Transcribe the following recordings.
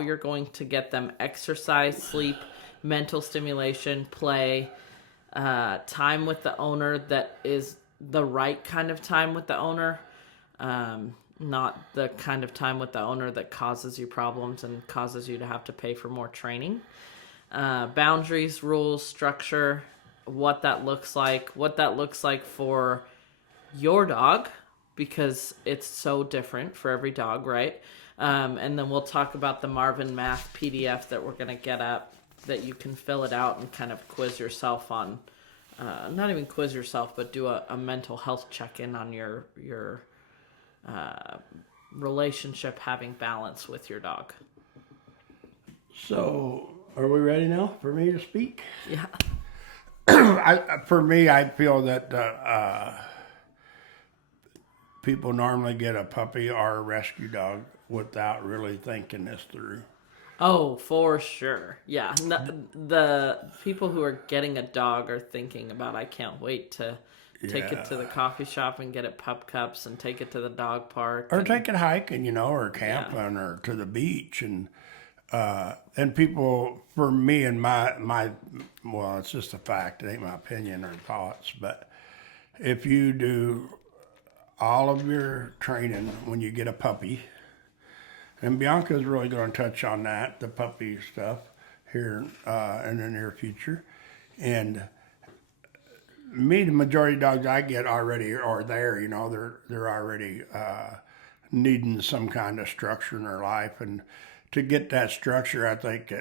you're going to get them exercise, sleep, mental stimulation, play, time with the owner that is the right kind of time with the owner, not the kind of time with the owner that causes you problems and causes you to have to pay for more training. Boundaries, rules, structure, what that looks like for your dog, because it's so different for every dog, right? And then we'll talk about the Marvin Math PDF that we're going to get up, that you can fill it out and kind of quiz yourself on. Not even quiz yourself, but do a mental health check-in on your relationship, having balance with your dog. So, are we ready now for me to speak? Yeah. For me, I feel that people normally get a puppy or a rescue dog without really thinking this through. Oh, for sure. Yeah. The people who are getting a dog are thinking about, I can't wait to take it to the coffee shop and get it pup cups and take it to the dog park. Or take it hiking, or camping, or to the beach. And people, for me and my, well, it's just a fact. It ain't my opinion or thoughts. But if you do all of your training when you get a puppy, and Bianca's really going to touch on that, the puppy stuff, here in the near future. And me, the majority of dogs I get already are there, they're already needing some kind of structure in their life. And to get that structure, I think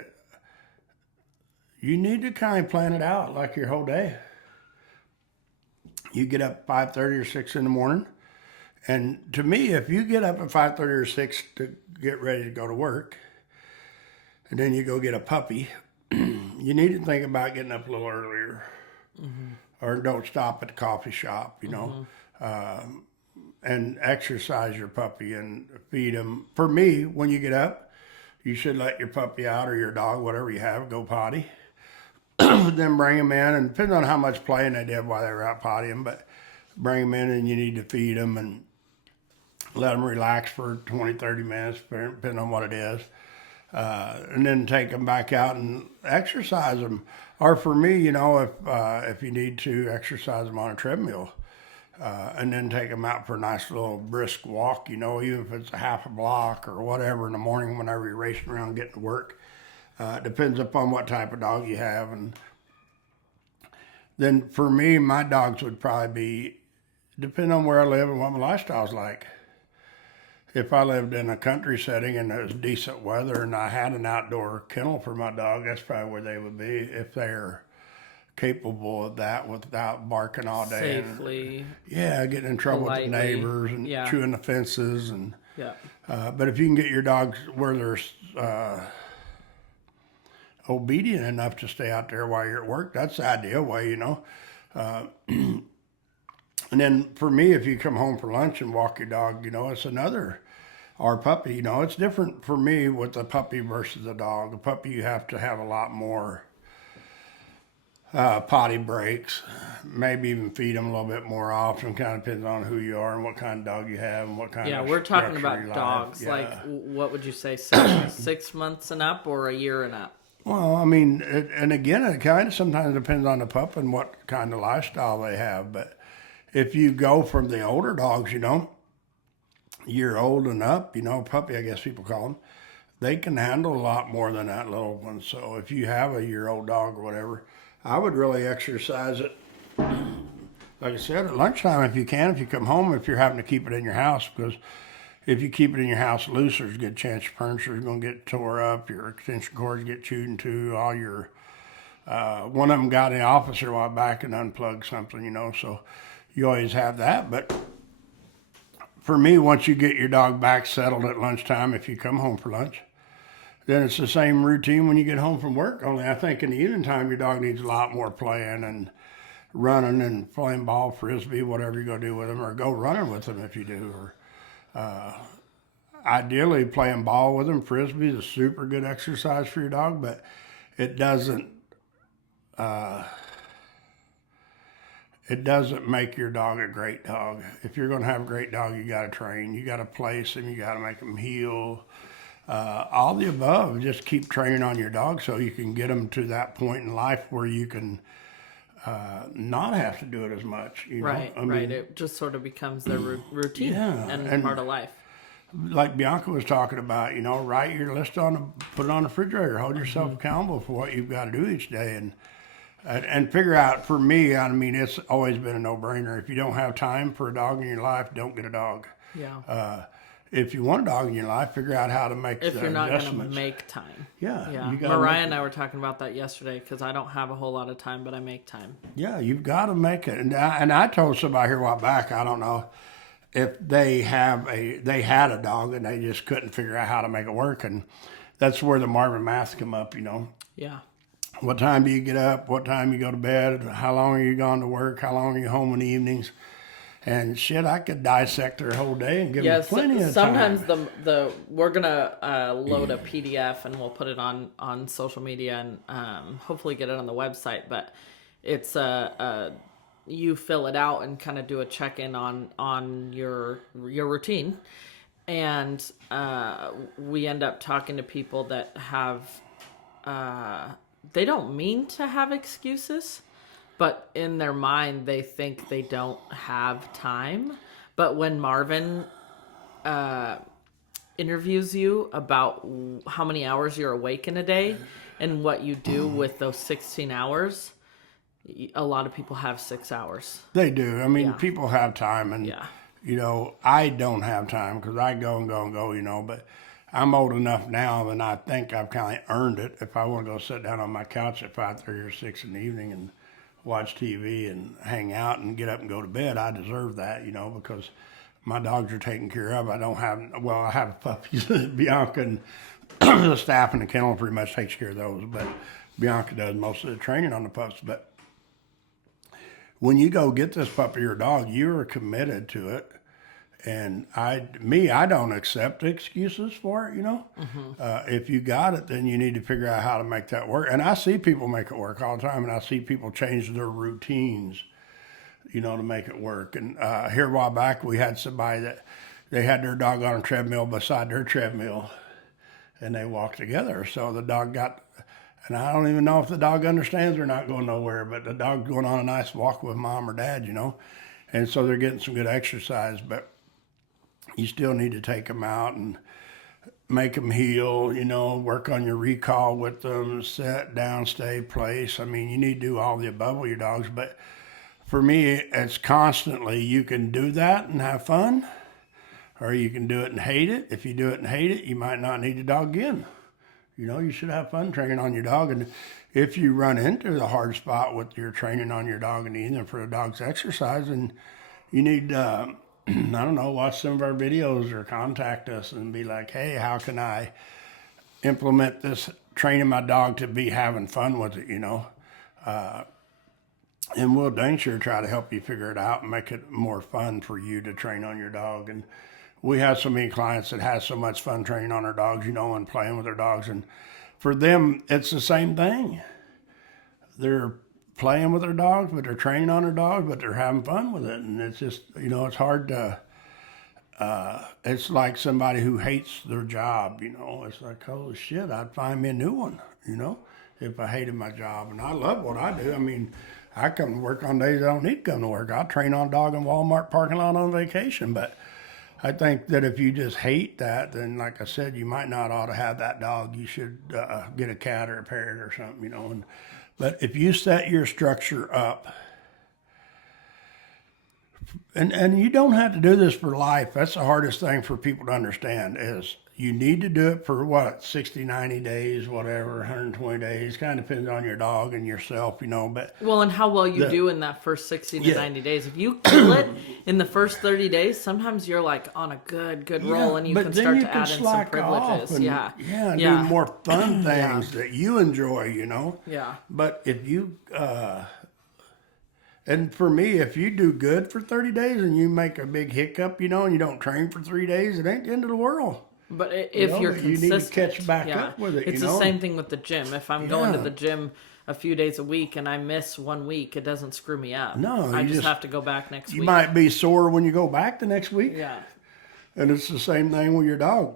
you need to kind of plan it out like your whole day. You get up 5:30 or 6 in the morning. And to me, if you get up at 5:30 or 6 to get ready to go to work, and then you go get a puppy, you need to think about getting up a little earlier. Mm-hmm. Or don't stop at the coffee shop, and exercise your puppy and feed him. For me, when you get up, you should let your puppy out or your dog, whatever you have, go potty. Then bring him in, and depending on how much playing they did while they were out pottying, but bring them in and you need to feed them and let them relax for 20, 30 minutes, depending on what it is. And then take them back out and exercise them. Or for me, if you need to, exercise them on a treadmill. And then take them out for a nice little brisk walk, even if it's a half a block or whatever in the morning whenever you're racing around getting to work. Depends upon what type of dog you have. And then for me, my dogs would probably be, depending on where I live and what my lifestyle's like. If I lived in a country setting and it was decent weather and I had an outdoor kennel for my dog, that's probably where they would be if they're capable of that without barking all day. Safely. Getting in trouble politely, with the neighbors and chewing the fences. But if you can get your dogs where they're obedient enough to stay out there while you're at work, that's the ideal way, And then for me, if you come home for lunch and walk your dog, it's another, or puppy, it's different for me with a puppy versus a dog. A puppy, you have to have a lot more potty breaks, maybe even feed them a little bit more often. Kind of depends on who you are and what kind of dog you have and what kind of we're talking about structure you dogs. like. Like, what would you say, 6 months and up or a year and up? Well, I mean, and again, it kind of sometimes depends on the pup and what kind of lifestyle they have. But if you go from the older dogs, year old and up, puppy, I guess people call them, they can handle a lot more than that little one. So if you have a year-old dog or whatever, I would really exercise it, like I said, at lunchtime if you can, if you come home, if you're having to keep it in your house, because if you keep it in your house loose, there's a good chance your furniture is going to get tore up, your extension cords get chewed into, all your, one of them got in the office a while back and unplugged something, so you always have that. But for me, once you get your dog back settled at lunchtime, if you come home for lunch, then it's the same routine when you get home from work. Only I think in the evening time, your dog needs a lot more playing and running and playing ball, frisbee, whatever you're going to do with them, or go running with them if you do. Or ideally, playing ball with them, frisbee is a super good exercise for your dog, but it doesn't make your dog a great dog. If you're going to have a great dog, you got to train. You got to place him. You got to make him heel. all the above. Just keep training on your dog so you can get them to that point in life where you can not have to do it as much. You know? Right, I mean, right. It just sort of becomes their routine Yeah, and part of life. like Bianca was talking about, write your list put it on the refrigerator, hold yourself accountable for what you've got to do each day, and figure out. For me, I mean, it's always been a no-brainer. If you don't have time for a dog in your life, don't get a dog. Yeah. If you want a dog in your life, figure out how to make If the you're not going to adjustments. make time. Yeah, Yeah. you gotta Mariah make and I were talking about that yesterday because I don't have a whole lot of time, but I make time. Yeah, you've got to make it. And I told somebody here a while back, I don't know if they had a dog and they just couldn't figure out how to make it work, and that's where the Marvin math come up. Yeah. What time do you get up? What time you go to bed? How long are you gone to work? How long are you home in the evenings? And shit, I could dissect their whole day and give them plenty of sometimes time. we're gonna load a PDF and we'll put it on social media and hopefully get it on the website. But it's you fill it out and kind of do a check in on your routine, and we end up talking to people that have they don't mean to have excuses, but in their mind they think they don't have time. But when Marvin interviews you about how many hours you're awake in a day and what you do with those 16 hours, a lot of people have 6 hours. They do. I mean, Yeah. people have time, and Yeah. I don't have time because I go and go and go. But I'm old enough now, and I think I've kind of earned it. If I want to go sit down on my couch at 5:30 or 6 in the evening and watch TV and hang out and get up and go to bed, I deserve that, because my dogs are taken care of. I have puppies. Bianca and the staff in the kennel pretty much takes care of those, but Bianca does most of the training on the pups. But when you go get this puppy or dog, you are committed to it. And I don't accept excuses for it, If you got it, then you need to figure out how to make that work. And I see people make it work all the time, and I see people change their routines, to make it work. And here a while back, we had somebody that they had their dog on a treadmill beside their treadmill, and they walked together. So the dog got, and I don't even know if the dog understands they're not going nowhere, but the dog's going on a nice walk with mom or dad, And so they're getting some good exercise, but you still need to take them out and make them heel, work on your recall with them, sit down, stay, place. I mean, you need to do all the above with your dogs. But for me, it's constantly, you can do that and have fun, or you can do it and hate it. If you do it and hate it, you might not need a dog again. You should have fun training on your dog. And if you run into the hard spot with your training on your dog and even for the dog's exercise, and you need I don't know, watch some of our videos or contact us and be like, hey, how can I implement this, training my dog to be having fun with it, and we'll dang sure try to help you figure it out and make it more fun for you to train on your dog. And we have so many clients that have so much fun training on their dogs, and playing with their dogs. And for them, it's the same thing. They're playing with their dogs, but they're training on their dogs, but they're having fun with it. And it's just, it's hard to, it's like somebody who hates their job, it's like, holy shit, I'd find me a new one, if I hated my job. And I love what I do. I mean, I come to work on days I don't need to come to work. I train on a dog in Walmart parking lot on vacation. But I think that if you just hate that, then like I said, you might not ought to have that dog. You should get a cat or a parrot or something, But if you set your structure up, and you don't have to do this for life. That's the hardest thing for people to understand is you need to do it for 60, 90 days, whatever, 120 days. Kind of depends on your dog and yourself, But Well, and how well you do in that first 60 to 90 days. If you kill it in the first 30 days, sometimes you're like on a good roll, and you can start to add in some privileges. And do more fun things that you enjoy, Yeah. But if you, and for me, if you do good for 30 days and you make a big hiccup, and you don't train for 3 days, it ain't the end of the world. But if you're consistent, you need to catch back up with it. It's the same thing with the gym. If I'm going to the gym a few days a week and I miss 1 week, it doesn't screw me up. No, I just have to go back next week. You might be sore when you go back the next week. Yeah. And it's the same thing with your dog.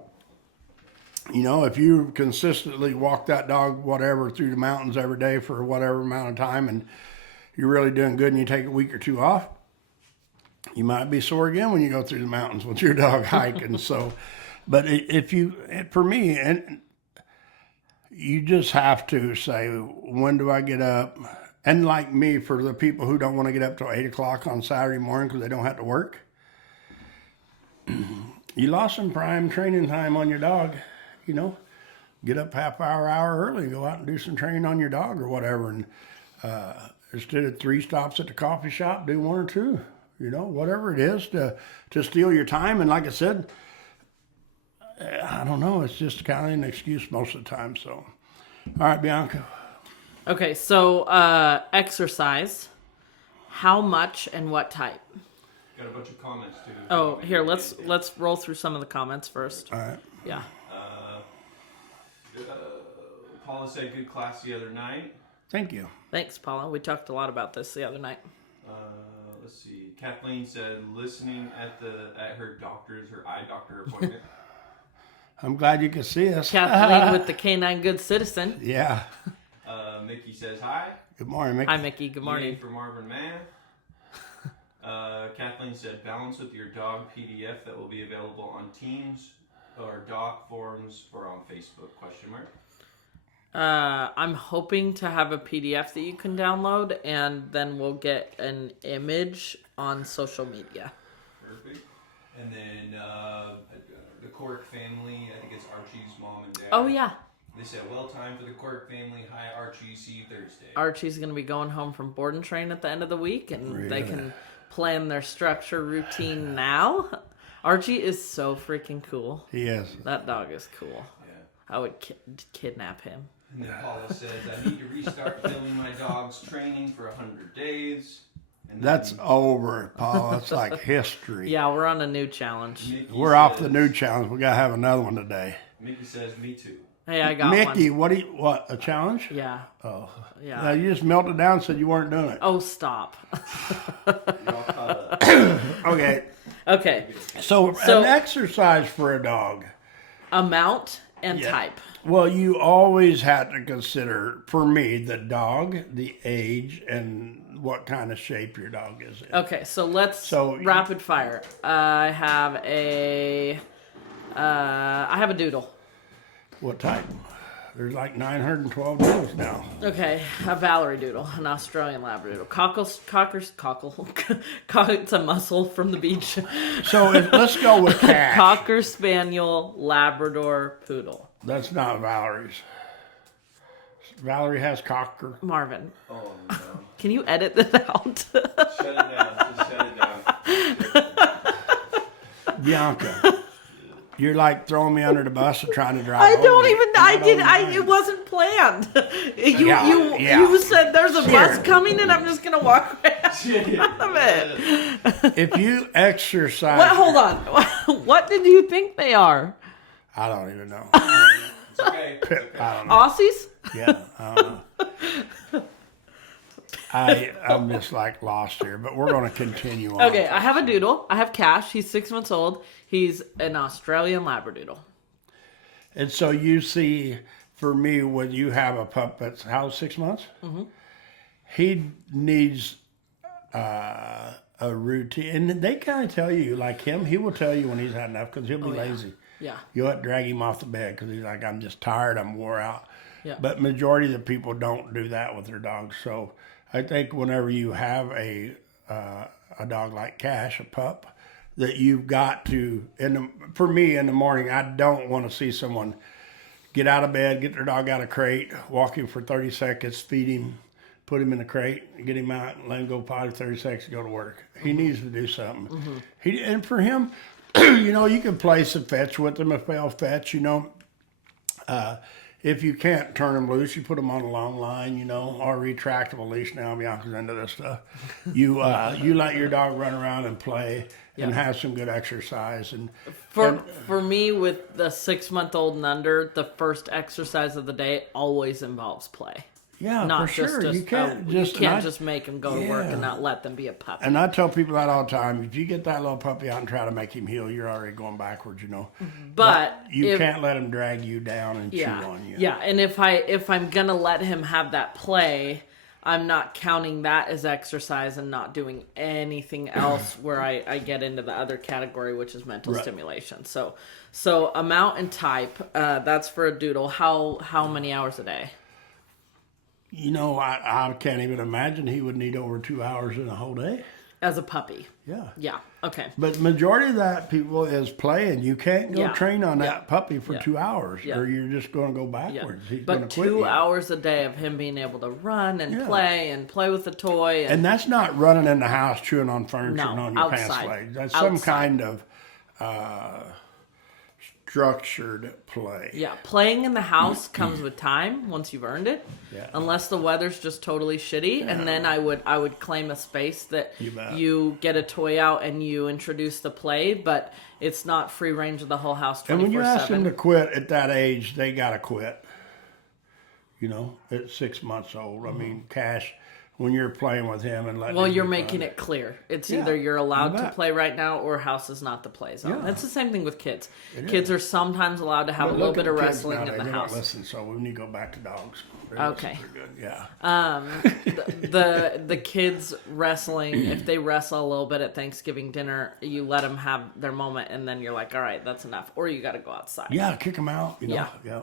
You know, if you consistently walk that dog, whatever, through the mountains every day for whatever amount of time, and you're really doing good and you take a week or two off, you might be sore again when you go through the mountains with your dog hiking. So, but for me, and you just have to say, when do I get up? And like me, for the people who don't want to get up till 8 o'clock on Saturday morning because they don't have to work, you lost some prime training time on your dog. You know, get up hour early and go out and do some training on your dog or whatever. And instead of 3 stops at the coffee shop, do 1 or 2. You know, whatever it is to steal your time. And like I said, I don't know. It's just kind of an excuse most of the time. So, all right, Bianca. Okay, so exercise. How much and what type? Got a bunch of comments too. Oh, here, let's roll through some of the comments first. All right. Yeah. Paula said good class the other night. Thank you. Thanks, Paula. We talked a lot about this the other night. Let's see. Kathleen said listening at her eye doctor appointment. I'm glad you could see us. Kathleen with the Canine Good Citizen. Yeah. Mickey says hi. Good morning, Mickey. Hi, Mickey. Good morning. Yay for Marvin Mann. Kathleen said balance with your dog PDF that will be available on Teams or doc forums or on Facebook, ? I'm hoping to have a PDF that you can download, and then we'll get an image on social media. Perfect. And then the Cork family, I think it's Archie's mom and dad. Oh, yeah. They said, well, time for the Cork family. Hi, Archie. See you Thursday. Archie's going to be going home from board and train at the end of the week, and Really? they can plan their structure routine now. Archie is so freaking cool. He is. That dog is cool. Yeah. I would kidnap him. And then Paula says, I need to restart filming my dog's training for 100 days. And That's over, Paul. It's like history. Yeah, we're on a new challenge. Mickey We're off the says- new challenge. We gotta have another one today. Mickey says, me too. Hey, I got Mickey, one. what, a challenge? Yeah. Oh. Yeah. Now you just melted down and said you weren't doing it. Oh, stop. Y'all caught up. Okay. Okay. So So- an exercise for a dog. Amount and Yeah. type. Well, you always have to consider, for me, the dog, the age, and what kind of shape your dog is in. Okay, so let's So- rapid fire. I have a doodle. What type? There's like 912 doodles now. Okay, a Valerie doodle, an Australian Labradoodle. It's a mussel from the beach. So let's go with Cash. Cocker Spaniel Labrador Poodle. That's not Valerie's. Valerie has Cocker. Marvin, Oh, no. can you edit this out? Shut it down. Just shut it down. Bianca, you're like throwing me under the bus and trying to drive I over don't me. even. It wasn't planned. You said there's a bus coming, and I'm just gonna walk right out of it. If you exercise, What? Hold on. What did you think they are? I don't even know. It's okay. It's okay. I don't know. Aussies? Yeah, I don't know. I'm just like lost here, but we're going to continue on. Okay, I have a doodle. I have Cash. He's 6 months old. He's an Australian Labradoodle. And so you see, for me, when you have a pup that's how 6 months, he needs a routine. And they kind of tell you, like him, he will tell you when he's had enough because he'll be lazy. Yeah. You'll have to drag him off the bed because he's like, I'm just tired, I'm wore out. Yeah. But majority of the people don't do that with their dogs. So I think whenever you have a dog like Cash, a pup, that you've got to, for me in the morning, I don't want to see someone get out of bed, get their dog out of crate, walk him for 30 seconds, feed him, put him in the crate, get him out, and let him go potty 30 seconds, go to work. He needs to do something. And for him, you can play some fetch with them if they'll fetch, if you can't turn them loose, you put them on a long line, or retractable leash. Now Bianca's into this stuff. You let your dog run around and play and have some good exercise. And For me, with the 6 month old and under, the first exercise of the day always involves play. Yeah, not for just sure. a, You can't you just can't just make him go to work Yeah. and not let them be a puppy. And I tell people that all the time. If you get that little puppy out and try to make him heel, you're already going backwards, But you if, can't let him drag you down and chew on you. Yeah, and if I'm gonna let him have that play, I'm not counting that as exercise and not doing anything else where I get into the other category, which is mental Right. stimulation. So amount and type, that's for a doodle. How many hours a day? I can't even imagine he would need over 2 hours in a whole day. As a puppy. Yeah. Yeah. Okay. But majority of that people is playing. You can't go Yeah. train on Yeah. that puppy for Yeah. 2 hours, Yeah. or you're just going to go Yeah. backwards. He's But going to quit 2 you. hours a day of him being able to run and Yeah. play with the toy And that's not running in the house chewing on furniture No, and on your outside. pants legs. That's some Outside. kind of structured play. Yeah, playing in the house comes with time once you've earned it. Yeah. Unless the weather's just totally shitty, and then I would claim a space that You bet. you get a toy out and you introduce the play, but it's not free range of the whole house 24/7. And when you ask them to quit at that age, they got to quit. At 6 months old. I mean, Cash, when you're playing with him and letting Well, him you're be making fun. it clear. It's Yeah, either you're allowed you to bet. play right now or house is not the play zone. Yeah. It's the same thing with kids. It Kids is. are sometimes allowed to have But a little look bit at of the kids wrestling in nowadays, the they don't house. listen, so we need to go back to dogs. They Okay. listen pretty good. Yeah. The kids wrestling, if they wrestle a little bit at Thanksgiving dinner, you let them have their moment, and then you're like, all right, that's enough, or you got to go outside. Yeah, kick them out. Yeah. Yeah.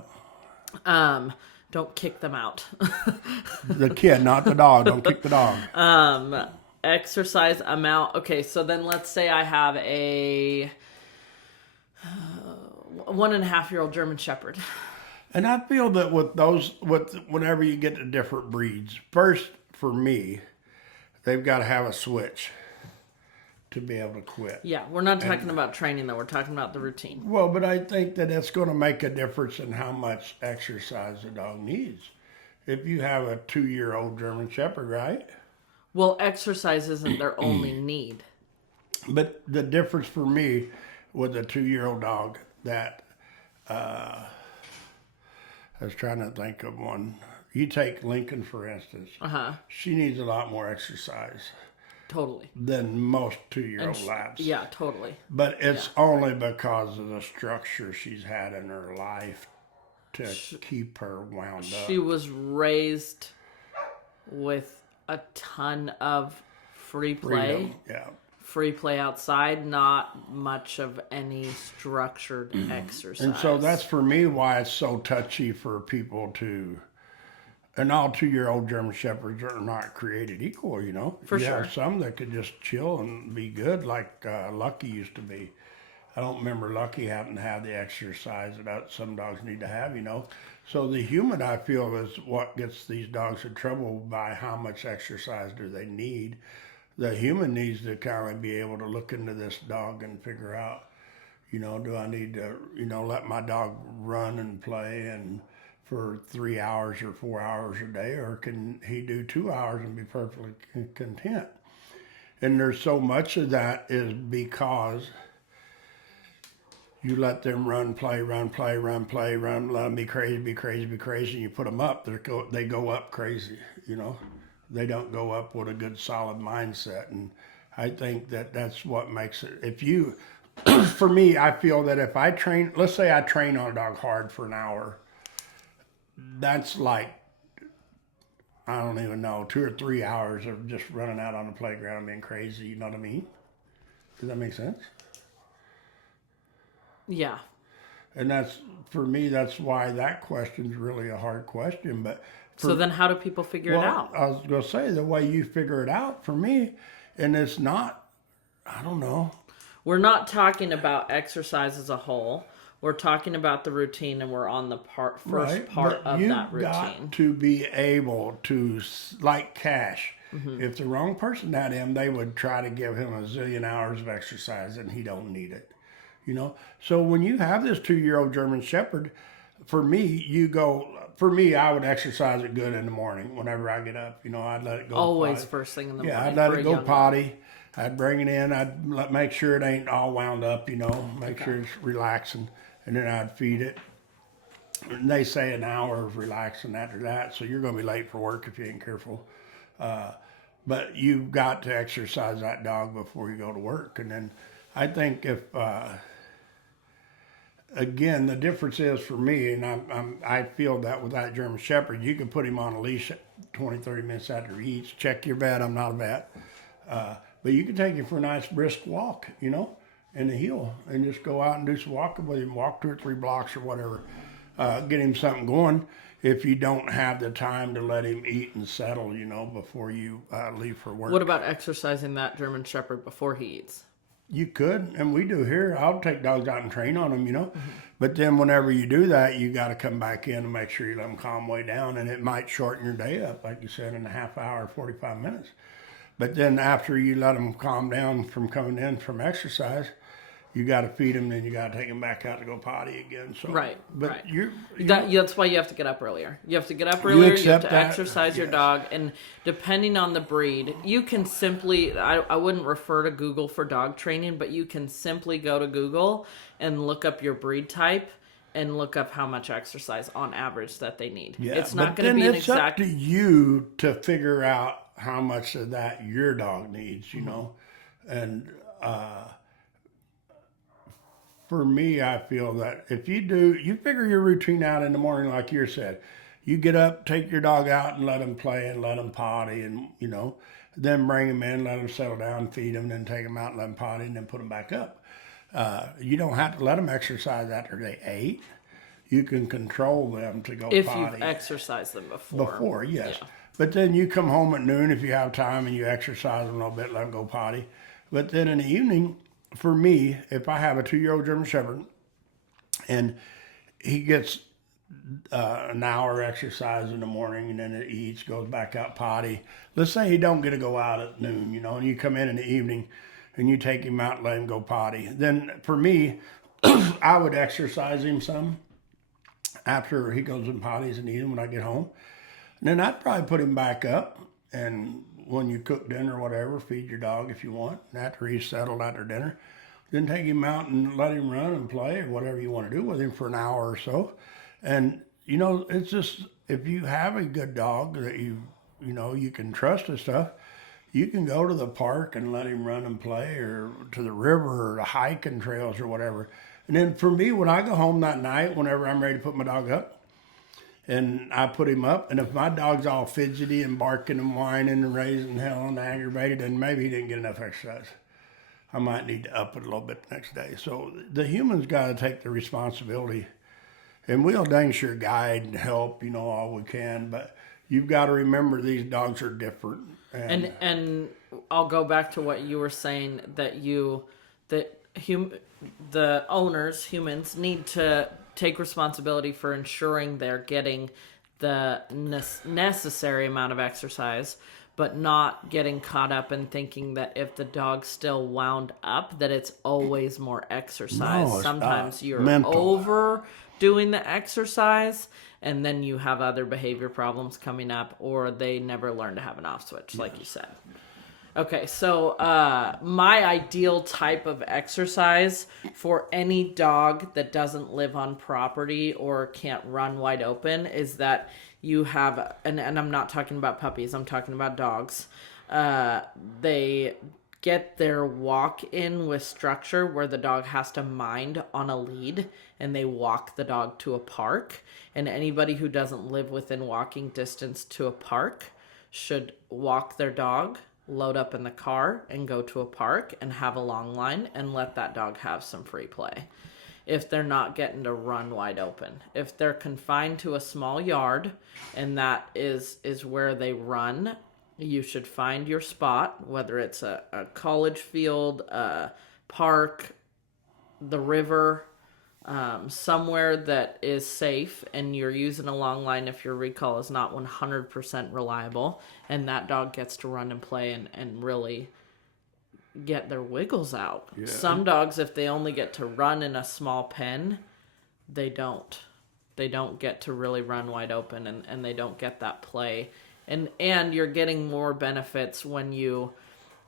Don't kick them out. The kid, not the dog. Don't kick the dog. Exercise amount. Okay, so then let's say I have a 1.5-year-old German Shepherd. And I feel that whenever you get to different breeds, first for me, they've got to have a switch to be able to quit. Yeah, we're not talking about training though. We're talking about the routine. Well, but I think that it's going to make a difference in how much exercise the dog needs. If you have a 2-year-old German Shepherd, right? Well, exercise isn't their only need. But the difference for me with a 2-year-old dog that I was trying to think of one. You take Lincoln, for instance. She needs a lot more exercise Totally. than most 2-year-old labs. Yeah, totally. But it's only because of the structure she's had in her life to keep her wound up. She was raised with a ton of free play. Freedom, yeah. Free play outside, not much of any structured exercise. And so that's for me why it's so touchy for people to. And all 2-year-old German Shepherds are not created equal, For you sure. have some that could just chill and be good, like Lucky used to be. I don't remember Lucky having to have the exercise that some dogs need to have, So the human, I feel, is what gets these dogs in trouble by how much exercise do they need. The human needs to kind of be able to look into this dog and figure out, do I need to, let my dog run and play and for 3 hours or 4 hours a day, or can he do 2 hours and be perfectly content? And there's so much of that is because you let them run, play, let them be crazy, and you put them up, they go up crazy, They don't go up with a good solid mindset. And I think that that's what makes it. For me, I feel that if I train, let's say I train on a dog hard for an hour, that's like, I don't even know, 2 or 3 hours of just running out on the playground and being crazy, you know what I mean? Does that make sense? Yeah. And for me, that's why that question's really a hard question. But So then how do people figure it out? I was going to say, the way you figure it out for me, and it's not, I don't know. We're not talking about exercise as a whole. We're talking about the routine, and we're on the first part but of that you've got routine. to be able to, like Cash, Mm-hmm. if the wrong person had him, they would try to give him a zillion hours of exercise, and he don't need it. So when you have this 2-year-old German Shepherd, for me, I would exercise it good in the morning whenever I get up. I'd let it go. Always potty. first thing in the Yeah, morning. I'd let for it a go young potty. I'd bring it in. I'd make sure it ain't all wound up, make sure it's relaxing. And then I'd feed it. And they say an hour of relaxing after that, so you're going to be late for work if you ain't careful. Uh, but you've got to exercise that dog before you go to work. And then I think if again, the difference is for me, and I feel that with that German Shepherd, you can put him on a leash 20, 30 minutes after he eats. Check your vet. I'm not a vet. But you can take him for a nice brisk walk, in the hill and just go out and do some walking with him, walk 2 or 3 blocks or whatever. Get him something going if you don't have the time to let him eat and settle, before you leave for work. What about exercising that German Shepherd before he eats? You could, and we do here. I'll take dogs out and train on them, Mm-hmm. But then whenever you do that, you got to come back in and make sure you let them calm way down, and it might shorten your day up, like you said, in a half hour, 45 minutes. But then after you let them calm down from coming in from exercise, you got to feed them, then you got to take them back out to go potty again. So, right. But right. That's why you have to get up earlier. You have to get up earlier. You have to exercise your dog, and depending on the breed, you can simply. I wouldn't refer to Google for dog training, but you can simply go to Google and look up your breed type and look up how much exercise on average that they need. Yeah, it's not going to be an exact. It's up to you to figure out how much of that your dog needs. And. For me, I feel that if you figure your routine out in the morning, like you said, you get up, take your dog out and let him play and let him potty and, then bring him in, let him settle down, feed him, then take him out and let him potty and then put him back up. You don't have to let them exercise after they ate. You can control them to go if potty. If you've exercised them before. Before, yes. Yeah. But then you come home at noon if you have time and you exercise them a little bit, let them go potty. But then in the evening, for me, if I have a 2-year-old German Shepherd and he gets an hour exercise in the morning and then he eats, goes back out potty. Let's say he don't get to go out at noon, and you come in the evening and you take him out and let him go potty. Then for me, I would exercise him some after he goes and potties in the evening when I get home. And then I'd probably put him back up, and when you cook dinner or whatever, feed your dog if you want. And after he's settled after dinner, then take him out and let him run and play or whatever you want to do with him for an hour or so. And, it's just, if you have a good dog that you can trust and stuff, you can go to the park and let him run and play, or to the river or the hiking trails or whatever. And then for me, when I go home that night, whenever I'm ready to put my dog up, and I put him up, and if my dog's all fidgety and barking and whining and raising hell and aggravated, then maybe he didn't get enough exercise. I might need to up it a little bit the next day. So the human's got to take the responsibility, and we'll dang sure guide and help, all we can. But you've got to remember these dogs are different. And I'll go back to what you were saying, that the owners, humans, need to take responsibility for ensuring they're getting the necessary amount of exercise, but not getting caught up in thinking that if the dog's still wound up, that it's always more exercise. No, sometimes you're mental. overdoing the exercise, and then you have other behavior problems coming up, or they never learn to have an off switch, like you said. Okay, so my ideal type of exercise for any dog that doesn't live on property or can't run wide open is that you have, and I'm not talking about puppies, I'm talking about dogs. They get their walk in with structure where the dog has to mind on a lead, and they walk the dog to a park. And anybody who doesn't live within walking distance to a park should walk their dog, load up in the car, and go to a park and have a long line and let that dog have some free play. If they're not getting to run wide open, if they're confined to a small yard and that is where they run, you should find your spot, whether it's a college field, a park, the river, somewhere that is safe, and you're using a long line if your recall is not 100% reliable, and that dog gets to run and play and really get their wiggles out. Yeah. Some dogs, if they only get to run in a small pen, they don't get to really run wide open, and they don't get that play. And you're getting more benefits when you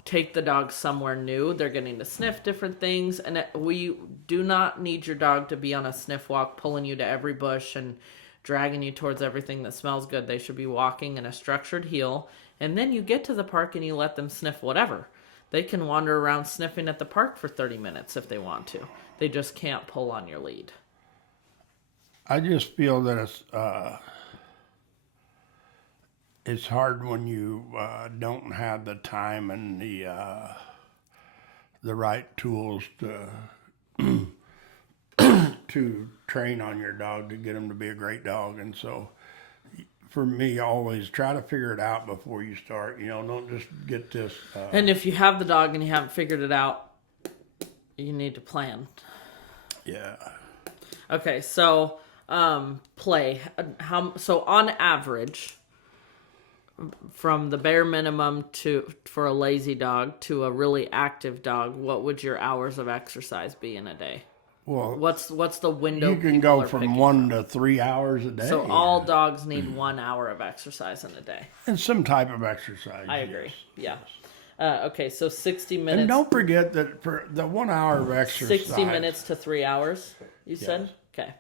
take the dog somewhere new. They're getting to sniff different things. And we do not need your dog to be on a sniff walk, pulling you to every bush and dragging you towards everything that smells good. They should be walking in a structured heel. And then you get to the park and you let them sniff whatever. They can wander around sniffing at the park for 30 minutes if they want to. They just can't pull on your lead. I just feel that it's hard when you don't have the time and the right tools to train on your dog to get them to be a great dog. And so for me, always try to figure it out before you start. Don't just get this. And if you have the dog and you haven't figured it out, you need to plan. Yeah. Okay, so play. So on average, from the bare minimum for a lazy dog to a really active dog, what would your hours of exercise be in a day? Well, What's the window? you can people go are from picking 1 to 3 hours a day. So all dogs need 1 hour of exercise in a day. And some type of exercise. I agree. Yes. Yeah. Okay, so 60 minutes. And don't forget that for the 1 hour of exercise. 60 minutes to 3 hours, you said? Okay.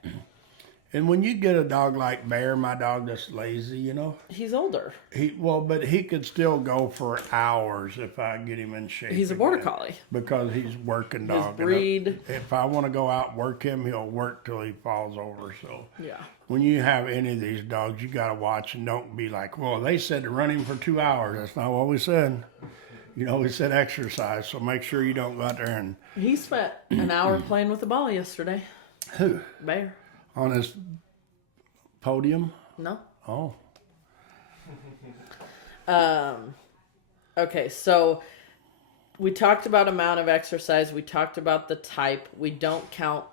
And when you get a dog like Bear, my dog that's lazy, He's older. but he could still go for hours if I get him in shape. He's a border again, collie. because he's working His dog. breed. If I want to go out and work him, he'll work till he falls over. So Yeah. when you have any of these dogs, you got to watch and don't be like, well, they said to run him for 2 hours. That's not what we said. We said exercise. So make sure you don't go out there and He spent an hour playing with the ball yesterday. who Bear. on his podium. No. Oh, Okay, so we talked about amount of exercise. We talked about the type. We don't count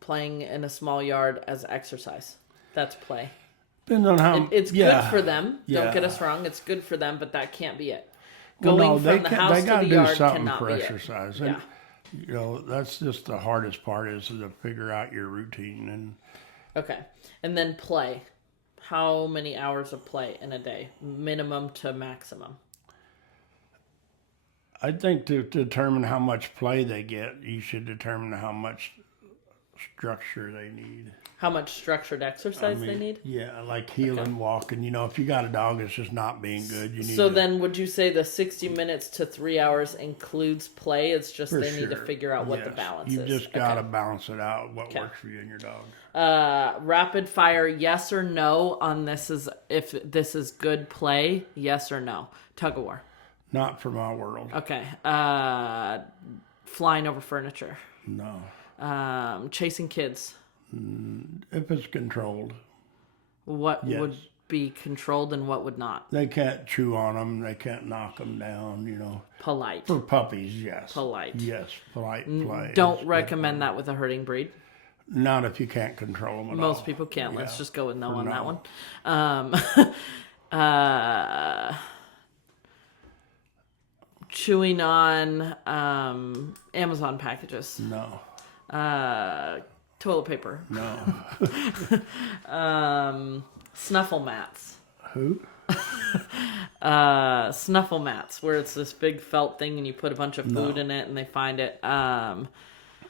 playing in a small yard as exercise. That's play. depends on how. It's good for them. Yeah. Don't get us wrong. It's good for them, but that can't be it. Well, Going no, from the house they to gotta the do yard something cannot for be exercise. it. And, Yeah. that's just the hardest part is to figure out your routine. And Okay. And then play. How many hours of play in a day? Minimum to maximum. I think to determine how much play they get, you should determine how much structure they need. How much structured exercise they need? Yeah, like heeling, walking. If you got a dog that's just not being good, you need So to, then would you say the 60 minutes to 3 hours includes play? It's just for they need to sure. figure out what the Yes. balance You is. just got to Okay. balance it out, what works for you and your dog. Rapid fire, yes or no on this is if this is good play, yes or no. Tug of war. Not for my world. Okay. Flying over furniture. No. Chasing kids. If it's controlled. What Yes. would be controlled and what would not? They can't chew on them. They can't knock them down, Polite. For puppies, yes. Polite. Yes, polite play. Don't is recommend that with a herding breed. good. Not if you can't control them at all. Most people can't. Let's Yeah. just go with no For on that no. one. Chewing on Amazon packages. No. Toilet paper. No. Snuffle mats. Who? Snuffle mats, where it's this big felt thing and you put a bunch of food No. in it and they find it.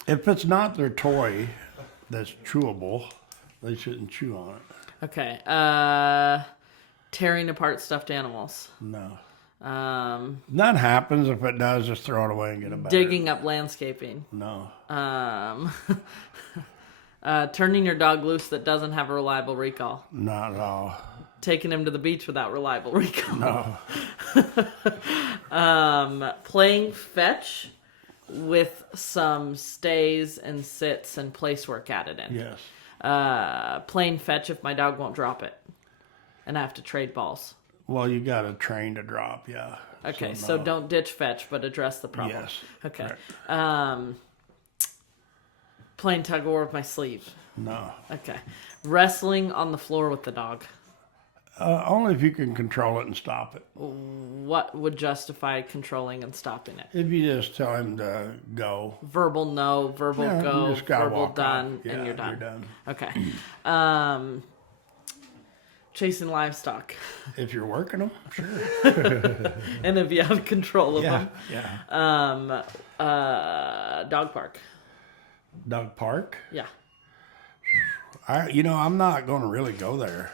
If it's not their toy that's chewable, they shouldn't chew on it. Okay. Tearing apart stuffed animals. No. Um, That happens. If it does, just throw it away and get it back. digging up landscaping. No. Turning your dog loose that doesn't have a reliable recall. Not at all. Taking him to the beach without reliable recall. No. Playing fetch with some stays and sits and place work added in. Yes. Playing fetch if my dog won't drop it. And I have to trade balls. Well, you got to train to drop, yeah. Okay, so no. don't ditch fetch, but address the problem. Yes. Okay. correct. Playing tug of war with my sleeve. No. Okay. Wrestling on the floor with the dog. Only if you can control it and stop it. What would justify controlling and stopping it? If you just tell him to go. Verbal no, verbal Yeah, you go, just gotta verbal walk done, off. Yeah, and you're done. You're done. Okay. Chasing livestock. If you're working them, sure. And if you have control of them. Yeah. Dog park. Dog park? Yeah. I'm not going to really go there.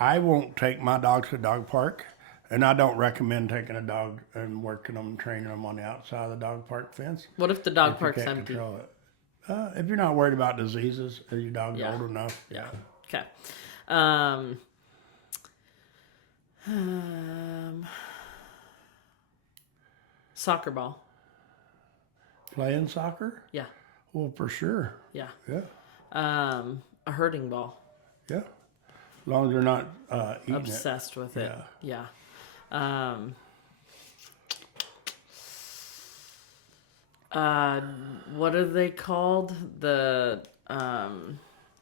I won't take my dogs to dog park, and I don't recommend taking a dog and working them, training them on the outside of the dog park fence. What if the dog If you park's can't empty? control it. If you're not worried about diseases, is your dog Yeah. old enough? Yeah. Okay. Soccer ball. Playing soccer? Yeah. Well, for sure. Yeah. Yeah. A herding ball. Yeah. As long as they're not eating Obsessed with it. Yeah. What are they called? The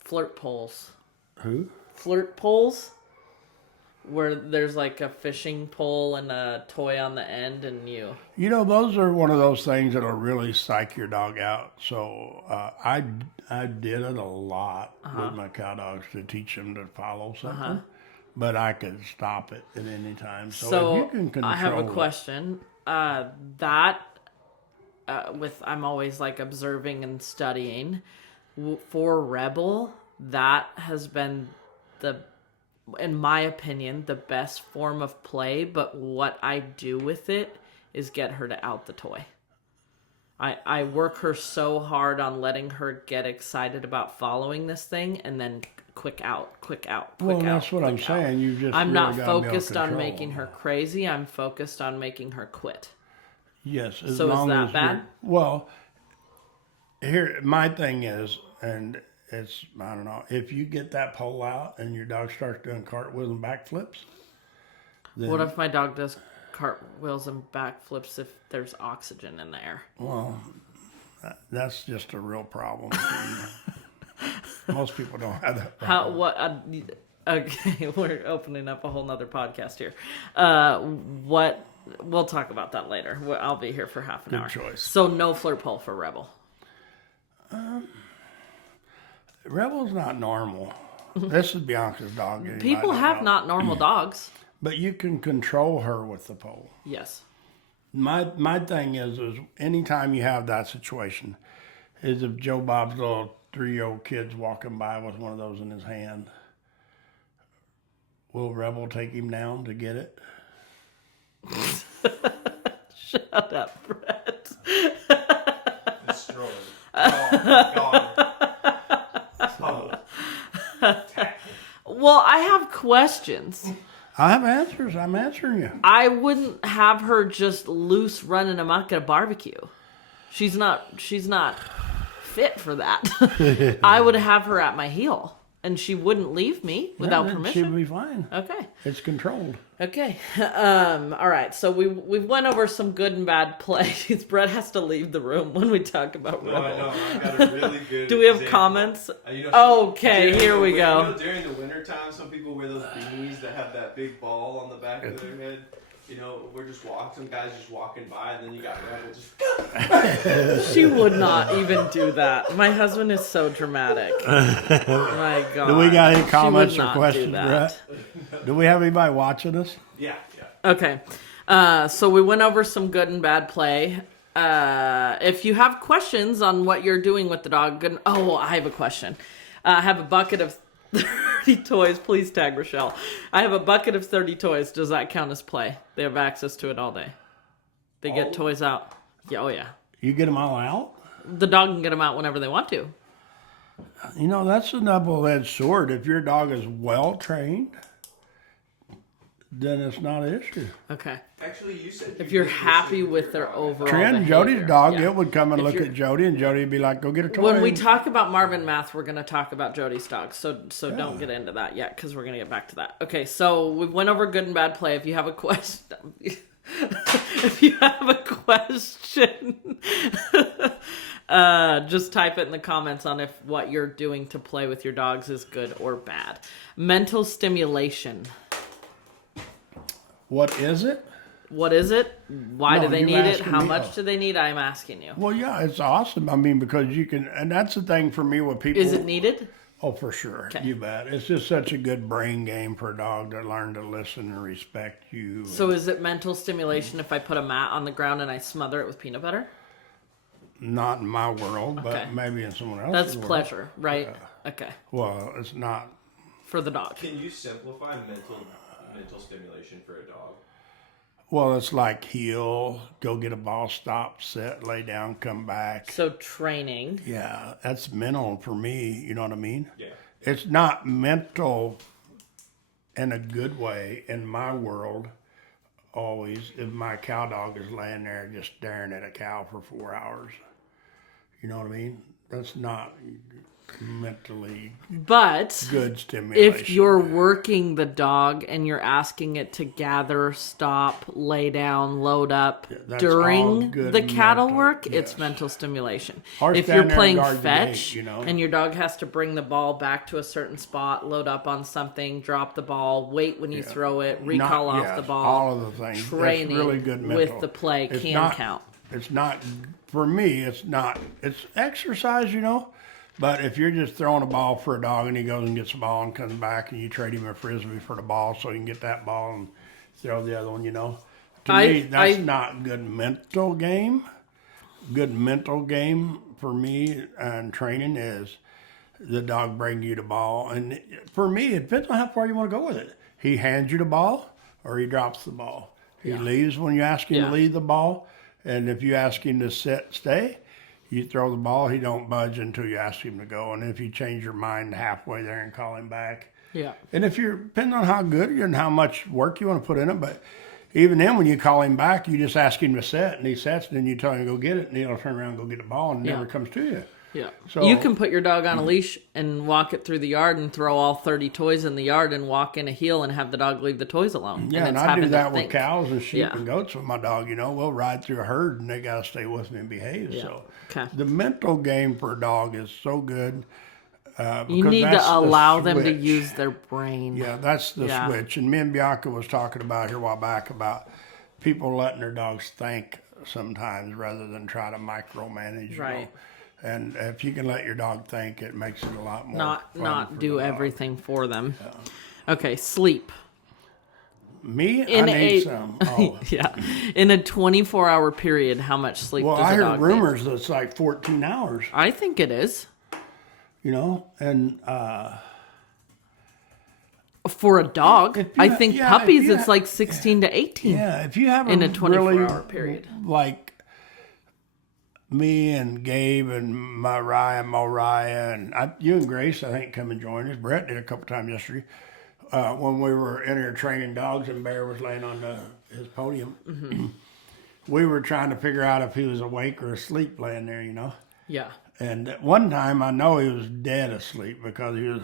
flirt poles. it. Who? Flirt poles? Where there's like a fishing pole and a toy on the end, and you. Those are one of those things that'll really psych your dog out. So I did it a lot with my cow dogs to teach them to follow something. But I could stop it at any time. So if you can control I have a it- question. I'm always like observing and studying. For Rebel, that has been in my opinion, the best form of play. But what I do with it is get her to out the toy. I work her so hard on letting her get excited about following this thing, and then quick out. Well, that's what I'm saying. You just I'm really not gotta be able to focused on control making them. her crazy. I'm focused on making her quit. Yes. As So is long that as bad? Well, here my thing is, and it's I don't know, if you get that pole out and your dog starts doing cartwheels and backflips, then What if my dog does cartwheels and backflips if there's oxygen in the air? well, that's just a real problem. Most people don't have that problem. Okay, we're opening up a whole nother podcast here. We'll talk about that later. I'll be here for half an hour. choice. So no flirt pole for Rebel. Rebel's not normal. This is Bianca's dog. Anybody People don't have know. not normal dogs. But you can control her with the pole. Yes. My thing is anytime you have that situation, is if Joe Bob's little 3-year-old kid's walking by with one of those in his hand, will Rebel take him down to get it? Shut up, Brett. Destroyed. Gone. Well, I have questions. I have answers. I'm answering you. I wouldn't have her just loose running amok at a barbecue. She's not fit for that. I would have her at my heel, and she wouldn't leave me without She'll permission. be fine. Okay. It's controlled. Okay. All right. So we went over some good and bad plays. Brett has to leave the room when we talk about No, Rebel. I know. I've got a really good. Do we have example. comments? Okay, here we go. During the wintertime, some people wear those beanies that have that big ball on the back of their head. We're just some guys just walking by, and then you got Rebel just. She would not even do that. My husband is so dramatic. My God. Do we got any She comments would or not do questions, that. Brett? Do we have anybody watching us? Yeah. Okay. So we went over some good and bad play. If you have questions on what you're doing with the dog, I have a question. I have a bucket of 30 toys. Please tag Rochelle. I have a bucket of 30 toys. Does that count as play? They have access to it all day. They get toys out. Yeah. Oh yeah. You get them all out? The dog can get them out whenever they want to. That's a double-edged sword. If your dog is well trained, then it's not an issue. Okay. Actually, you said If you're happy with their overall Trent, behavior. Jody's dog, Yeah. it would come and If look you're- at Jody, and Jody would be like, go get a toy. When we talk about Marvin Math, we're going to talk about Jody's dog. So don't get into that yet, because we're going to get back to that. Okay, so we went over good and bad play. If you have a question, just type it in the comments on if what you're doing to play with your dogs is good or bad. Mental stimulation. What is it? What is it? Why No, do they you need it? asking How me. much do they need? I'm asking you. Well, yeah, it's awesome. I mean, because you can, and that's the thing for me with people. Is it needed? Oh, for sure. Okay. You bet. It's just such a good brain game for a dog to learn to listen and respect you. So is it mental stimulation if I put a mat on the ground and I smother it with peanut butter? Not in my world, Okay. but maybe in someone else's That's world. pleasure, right? Okay. Well, it's not. For the dog. Can you simplify mental stimulation for a dog? Well, it's like heel, go get a ball, stop, sit, lay down, come back. So training. Yeah, that's mental for me. You know what I mean? Yeah. It's not mental in a good way in my world. Always, if my cow dog is laying there just staring at a cow for 4 hours, you know what I mean? That's not mentally But good stimulation. if you're working the dog and you're asking it to gather, stop, lay down, load up that's all during good the cattle mental, work, it's yes. mental stimulation. Or If stand you're there and playing guard the fetch gate, you know? and your dog has to bring the ball back to a certain spot, load up on something, drop the ball, wait when you throw it, recall Not- off yes, the ball, all of the things. training That's really good mental. with the play It's can not- count. It's not, for me, it's not, it's exercise, you know? But if you're just throwing a ball for a dog and he goes and gets the ball and comes back and you trade him a frisbee for the ball so you can get that ball and throw the other one, you know? To me, that's not good mental game. Good mental game for me and training is the dog bring you the ball. And for me, it depends on how far you want to go with it. He hands you the ball or he drops the ball. He leaves when you ask him to leave the ball. And if you ask him to stay, you throw the ball. He don't budge until you ask him to go. And if you change your mind halfway there and call him back. Yeah. And if you're, depending on how good you are and how much work you want to put in it, but even then when you call him back, you just ask him to set and he sets and then you tell him to go get it and he'll turn around and go get the ball and it never comes to you. Yeah. So- you can put your dog on a leash and walk it through the yard and throw all 30 toys in the yard and walk in a heel and have the dog leave the toys alone. Yeah, and it's I do having to that with think. cows and sheep Yeah. and goats with my dog. You know, we'll ride through a herd and they got to stay with me and behave. Yeah. So Okay. the mental game for a dog is so good. You because need that's to the allow them to switch. use their brain. Yeah, that's the Yeah. switch. And me and Bianca was talking about here a while back about people letting their dogs think sometimes rather than try to micromanage. You know? Right. And if you can let your dog think, it makes it a lot more Not fun for do the dog. everything for them. Okay, sleep. Me, In I need a some. Oh. yeah, in a 24-hour period, how much sleep Well, does I a heard dog need? rumors that it's like 14 hours, I think it is you know, and for a dog. If you I ha- think yeah, if puppies you it's ha- like 16 to 18. yeah, if you have In a really 24-hour period. like me and Gabe and Mariah and you and Grace, I think, come and join us. Brett did a couple times yesterday when we were in here training dogs and Bear was laying on his podium. Mm-hmm. We were trying to figure out if he was awake or asleep laying there, you know. Yeah. And at one time, I know he was dead asleep because he was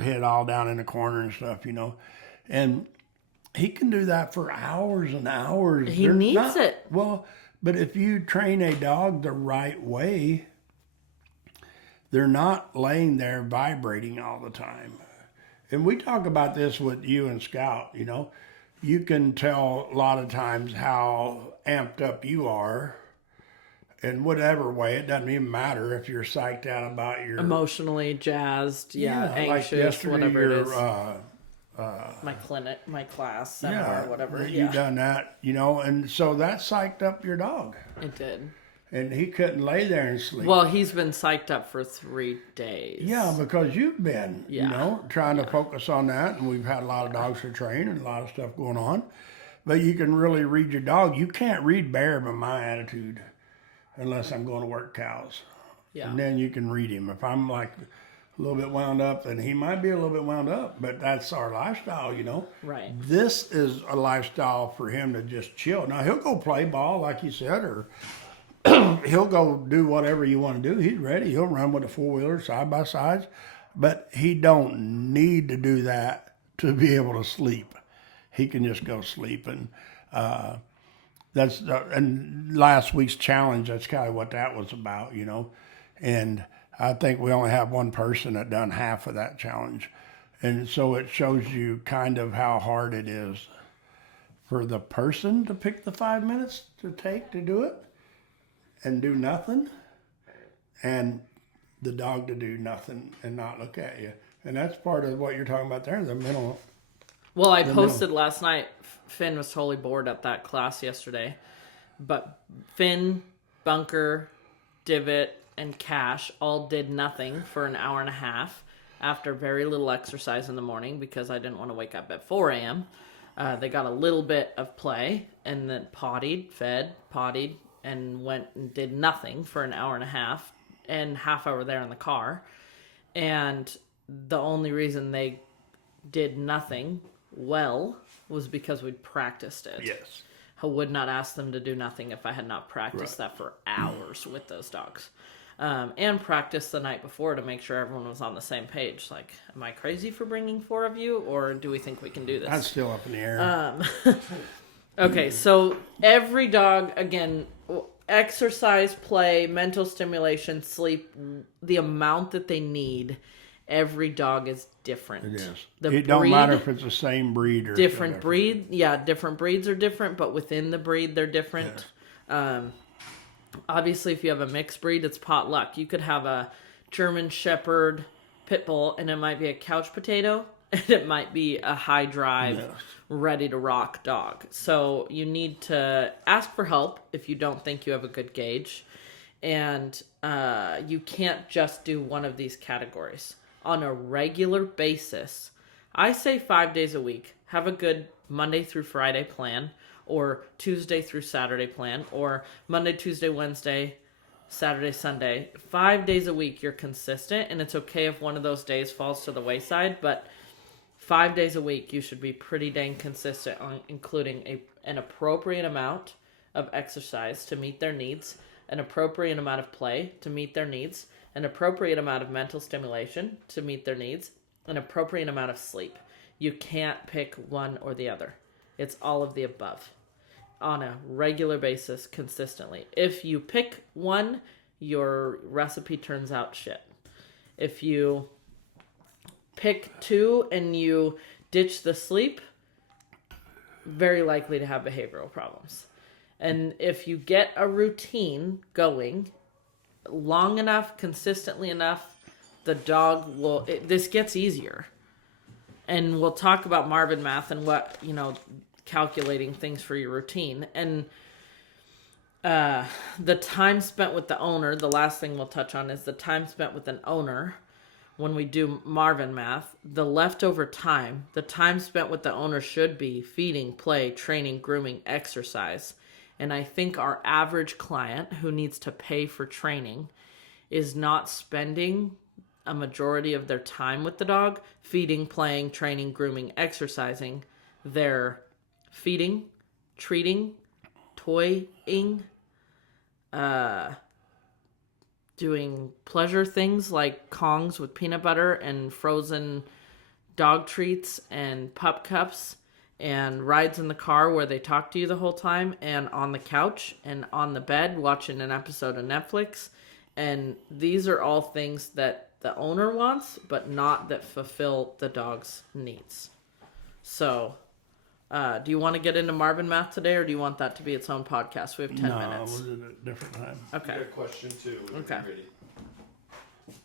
head all down in the corner and stuff, you know. And he can do that for hours and hours. He They're needs not- it. Well, but if you train a dog the right way, they're not laying there vibrating all the time. And we talk about this with you and Scout, you know. You can tell a lot of times how amped up you are in whatever way. It doesn't even matter if you're psyched out about your Emotionally jazzed, anxious, like yesterday, whatever it your, is. My clinic, my class, seminar, whatever. you Yeah, done that, you know, and so that psyched up your dog, it did. and he couldn't lay there and sleep. Well, he's been psyched up for 3 days. Yeah, because you've been, Yeah. you know, trying to focus on that, and we've had a lot of dogs to train and a lot of stuff going on. But you can really read your dog. You can't read Bear by my attitude unless I'm going to work cows. Yeah. And then you can read him. If I'm like a little bit wound up, then he might be a little bit wound up, but that's our lifestyle, you know. Right. This is a lifestyle for him to just chill. Now, he'll go play ball, like you said, or he'll go do whatever you want to do. He's ready. He'll run with a four-wheeler side by sides, but he don't need to do that to be able to sleep. He can just go sleep, and and last week's challenge, that's kind of what that was about, you know. And I think we only have one person that done half of that challenge, and so it shows you kind of how hard it is for the person to pick the 5 minutes to take to do it and do nothing, and the dog to do nothing and not look at you. And that's part of what you're talking about there, the mental. Well, I posted last night. Finn was totally bored at that class yesterday. But Finn, Bunker, Divot, and Cash all did nothing for an hour and a half after very little exercise in the morning because I didn't want to wake up at 4 a.m. They got a little bit of play and then fed, pottied, and went and did nothing for an hour and a half and half hour there in the car. And the only reason they did nothing well was because we'd practiced it. Yes. I would not ask them to do nothing if I had not practiced that for hours with those dogs. And practiced the night before to make sure everyone was on the same page. Like, am I crazy for bringing 4 of you, or do we think we can do this? That's still up in the air. Okay, so every dog, again, exercise, play, mental stimulation, sleep, the amount that they need, every dog is different. It is. The It don't matter if it's the same breed or different breed. Yeah, different breeds are different, but within the breed, they're different. Yeah. Obviously, if you have a mixed breed, it's potluck. You could have a German Shepherd Pit Bull, and it might be a couch potato, and it might be a high drive, ready to rock dog. So you need to ask for help if you don't think you have a good gauge. And you can't just do one of these categories. On a regular basis, I say 5 days a week. Have a good Monday through Friday plan, or Tuesday through Saturday plan, or Monday, Tuesday, Wednesday, Saturday, Sunday. 5 days a week, you're consistent, and it's okay if one of those days falls to the wayside, but 5 days a week, you should be pretty dang consistent on including an appropriate amount of exercise to meet their needs, an appropriate amount of play to meet their needs, an appropriate amount of mental stimulation to meet their needs, an appropriate amount of sleep. You can't pick one or the other. It's all of the above on a regular basis consistently. If you pick one, your recipe turns out shit. If you pick two and you ditch the sleep, very likely to have behavioral problems. And if you get a routine going long enough, consistently enough, the dog will... this gets easier. And we'll talk about Marvin math and what, calculating things for your routine. And the time spent with the owner, the last thing we'll touch on is the time spent with an owner. When we do Marvin math, the leftover time, the time spent with the owner should be feeding, play, training, grooming, exercise. And I think our average client who needs to pay for training is not spending a majority of their time with the dog feeding, playing, training, grooming, exercising. They're feeding, treating, toying, doing pleasure things like Kongs with peanut butter and frozen dog treats and pup cups and rides in the car where they talk to you the whole time, and on the couch and on the bed watching an episode of Netflix. And these are all things that the owner wants, but not that fulfill the dog's needs. So, do you want to get into Marvin math today, or do you want that to be its own podcast? We have 10 minutes. No, we'll do it at a different time. I Okay. got a question too. Okay. Ready.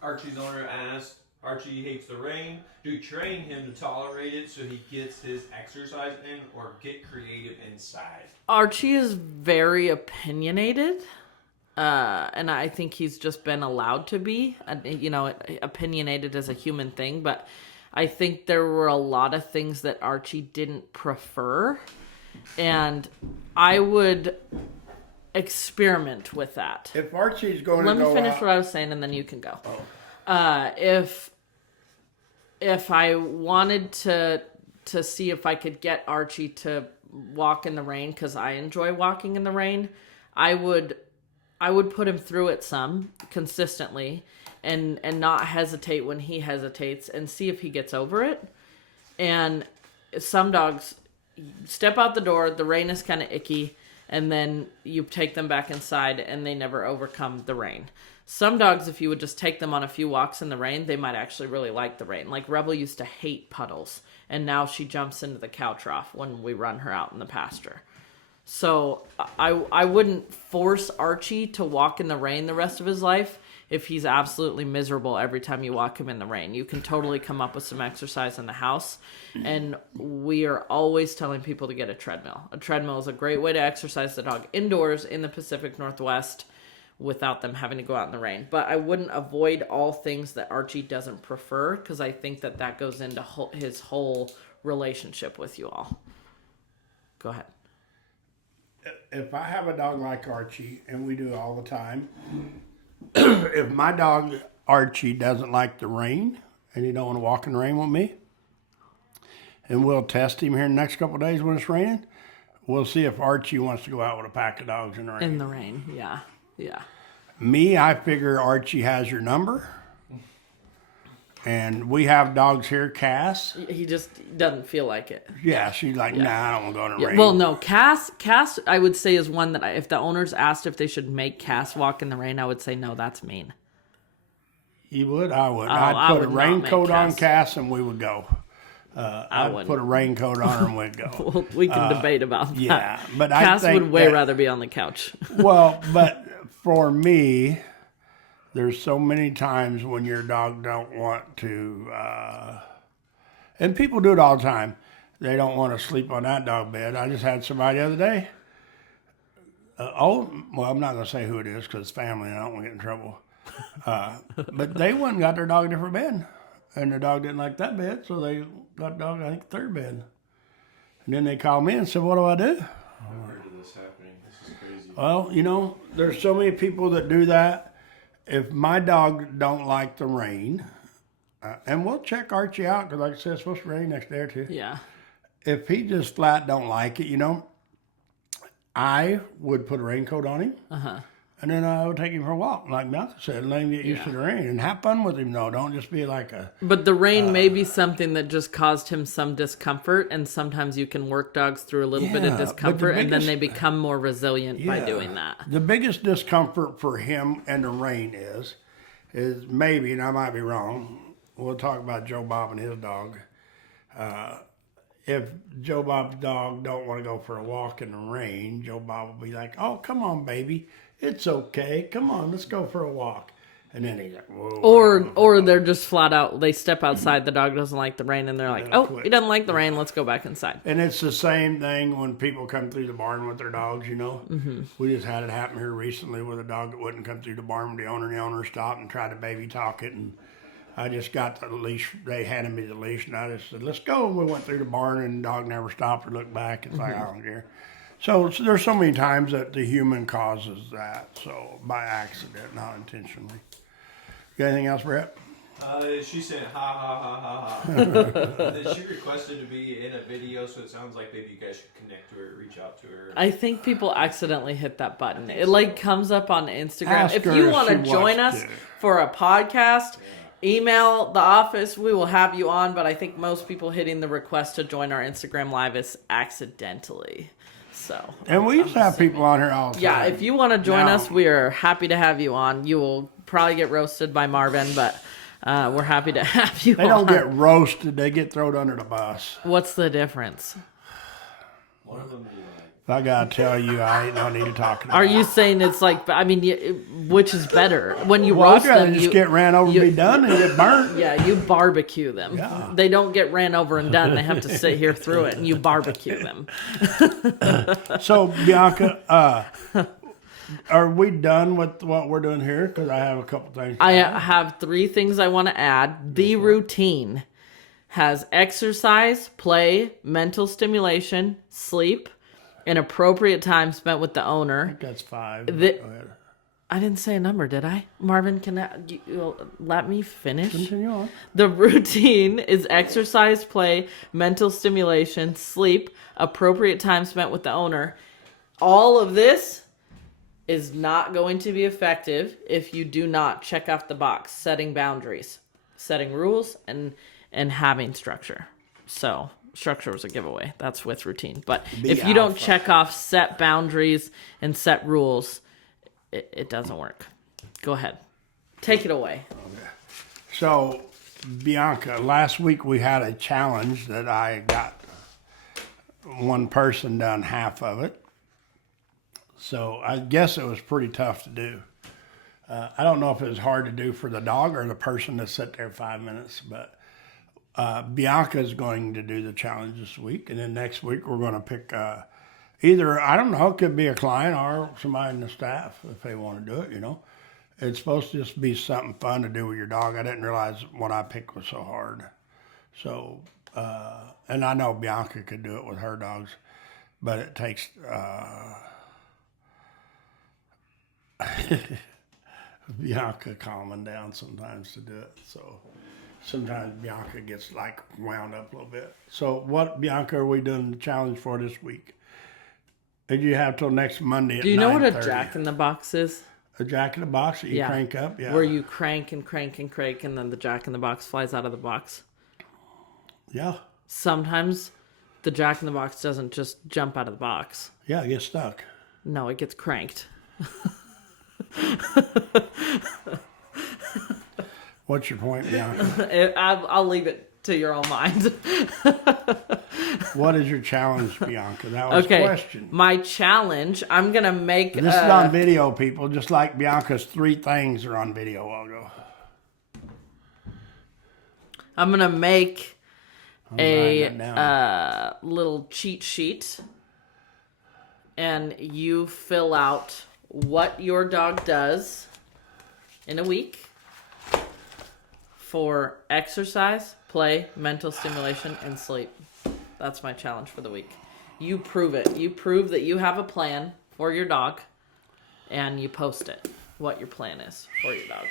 Archie's owner asked, Archie hates the rain. Do you train him to tolerate it so he gets his exercise in, or get creative inside? Archie is very opinionated. And I think he's just been allowed to be, opinionated as a human thing. But I think there were a lot of things that Archie didn't prefer. And I would experiment with that. If Archie's going Let to me go finish out, what I was saying, and then you can go. If I wanted to see if I could get Archie to walk in the rain, because I enjoy walking in the rain, I would put him through it some consistently and not hesitate when he hesitates and see if he gets over it. And some dogs step out the door, the rain is kind of icky, and then you take them back inside and they never overcome the rain. Some dogs, if you would just take them on a few walks in the rain, they might actually really like the rain. Like Rebel used to hate puddles, and now she jumps into the cow trough when we run her out in the pasture. So I wouldn't force Archie to walk in the rain the rest of his life. if he's absolutely miserable every time you walk him in the rain. You can totally come up with some exercise in the house. And we are always telling people to get a treadmill. A treadmill is a great way to exercise the dog indoors in the Pacific Northwest without them having to go out in the rain. But I wouldn't avoid all things that Archie doesn't prefer, because I think that goes into his whole relationship with you all. Go ahead. If I have a dog like Archie, and we do it all the time, if my dog Archie doesn't like the rain and he don't want to walk in the rain with me, and we'll test him here in the next couple of days when it's raining, we'll see if Archie wants to go out with a pack of dogs in the rain. In the rain, yeah. Me, I figure Archie has your number. And we have dogs here, Cass. He just doesn't feel like it. Yeah, she's like, nah, I don't want to go in the rain. Well, no, Cass, I would say is one that if the owners asked if they should make Cass walk in the rain, I would say, no, that's mean. You would? I would. I I'd put would a not raincoat make on Cass. Cass and we would go. I'd wouldn't. put a raincoat on her and we'd go. Well, we can debate about that. Yeah, but Cass I think would way that, rather be on the couch. Well, but for me, there's so many times when your dog don't want to, and people do it all the time. They don't want to sleep on that dog bed. I just had somebody the other day. Well, I'm not going to say who it is because it's family and I don't want to get in trouble. But they went and got their dog a different bed. And the dog didn't like that bed, so they got the dog, I think, third bed. And then they called me and said, what do I do? I've heard of this happening. This is crazy. Well, there's so many people that do that. If my dog don't like the rain, and we'll check Archie out, because like I said, it's supposed to rain next day or two. Yeah. If he just flat don't like it, I would put a raincoat on him. Uh-huh. And then I would take him for a walk, like Malcolm said, and let him get used to the rain. And have fun with him, though. Don't just be like a... But the rain may be something that just caused him some discomfort, and sometimes you can work dogs through a little bit of discomfort, and then they become more resilient by doing that. The biggest discomfort for him and the rain is maybe, and I might be wrong, we'll talk about Joe Bob and his dog. If Joe Bob's dog don't want to go for a walk in the rain, Joe Bob will be like, oh, come on, baby. It's okay. Come on, let's go for a walk. And then he's like, whoa. Or they're just flat out, they step outside, the dog doesn't like the rain, and they're like, oh, he doesn't like the rain, let's go back inside. And it's the same thing when people come through the barn with their dogs, Mm-hmm. We just had it happen here recently with a dog that wouldn't come through the barn with the owner, and the owner stopped and tried to baby talk it, and I just got the leash. They handed me the leash, and I just said, let's go. And we went through the barn, and the dog never stopped or looked back. It's like, I don't care. So there's so many times that the human causes that, so by accident, not intentionally. You got anything else, Brett? She said, ha, ha, ha, ha, ha. Then she requested to be in a video, so it sounds like maybe you guys should connect to her, reach out to her. I think people accidentally hit that button. It comes up on Instagram. Ask if her you if want she to join wants us to. for a podcast, email the office. We will have you on, but I think most people hitting the request to join our Instagram live is accidentally. So, And we used to have people on here all the time. yeah, if you want to join Now- us, we are happy to have you on. You will probably get roasted by Marvin, but we're happy to have you They on. don't get roasted, they get thrown under the bus. What's the difference? One of them will If I gotta tell you, I ain't no need to talk about Are it. you saying it's like, I mean, which is better? When you Well, I'd roast rather them, just get ran over and be done and get burnt. yeah, you barbecue them. Yeah. They don't get ran over and done. They have to sit here through it, and you barbecue them. So, Bianca, are we done with what we're doing here? Because I have a couple things. I have 3 things I want to add. The routine has exercise, play, mental stimulation, sleep, an appropriate time spent with the owner. That's 5. The- Go ahead. I didn't say a number, did I? Marvin, you'll let me finish? Continue on. The routine is exercise, play, mental stimulation, sleep, appropriate time spent with the owner. All of this is not going to be effective if you do not check off the box, setting boundaries, setting rules, and having structure. So structure was a giveaway. That's with routine. But if you don't check off set boundaries and set rules, it doesn't work. Go ahead. Take it away. So, Bianca, last week we had a challenge that I got one person done half of it. So I guess it was pretty tough to do. I don't know if it was hard to do for the dog or the person to sit there 5 minutes, but Bianca's going to do the challenge this week, and then next week we're going to pick either, I don't know, it could be a client or somebody in the staff if they want to do it, you know. It's supposed to just be something fun to do with your dog. I didn't realize what I picked was so hard. So, and I know Bianca could do it with her dogs, but it takes Bianca calming down sometimes to do it. So sometimes Bianca gets like wound up a little bit. So what, Bianca, are we doing the challenge for this week? And you have till next Monday at 9:30. Do you know what a Jack in the Box is? A Jack in the Box that you crank up? Yeah. Where you crank and crank and crank, and then the Jack in the Box flies out of the box. Yeah. Sometimes the Jack in the Box doesn't just jump out of the box. Yeah, it gets stuck. No, it gets cranked. What's your point, Bianca? I'll leave it to your own mind. What is your challenge, Bianca? That was Okay, the question. my challenge, I'm going to make... This is on video, people. Just like Bianca's 3 things are on video a while ago. I'm going to make writing that a little cheat sheet. And you fill out what your dog does in a week for exercise, play, mental stimulation, and sleep. That's my challenge for the week. You prove it. You prove that you have a plan for your dog, and you post it, what your plan is for your dog.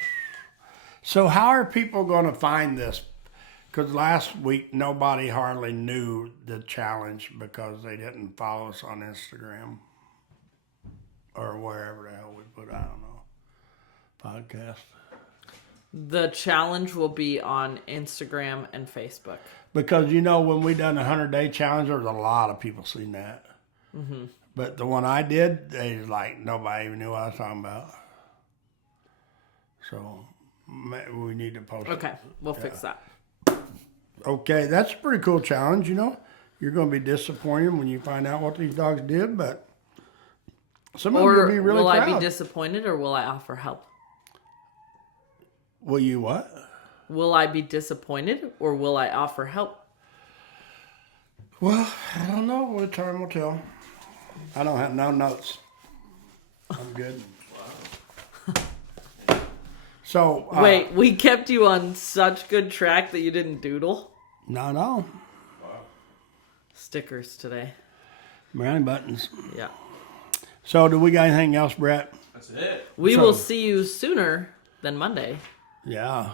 So how are people going to find this? Because last week, nobody hardly knew the challenge because they didn't follow us on Instagram or wherever the hell we put, I don't know, podcast. The challenge will be on Instagram and Facebook. Because, you know, when we done the 100-day challenge, there was a lot of people seen that. Mm-hmm. But the one I did, they was like, nobody even knew what I was talking about. So we need to post it. Okay, we'll fix that. Okay, that's a pretty cool challenge, you know. You're going to be disappointed when you find out what these dogs did, but some of you will be really will proud. I be disappointed, or will I offer help? Will you what? Will I be disappointed, or will I offer help? Well, I don't know. Well, time will tell. I don't have no notes. I'm good. So Wait, we kept you on such good track that you didn't doodle? No. Stickers today. Brownie buttons. Yeah. So do we got anything else, Brett? That's it. We will see you sooner than Monday. Yeah.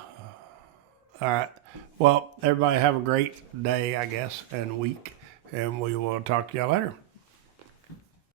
All right. Well, everybody have a great day, I guess, and week, and we will talk to y'all later.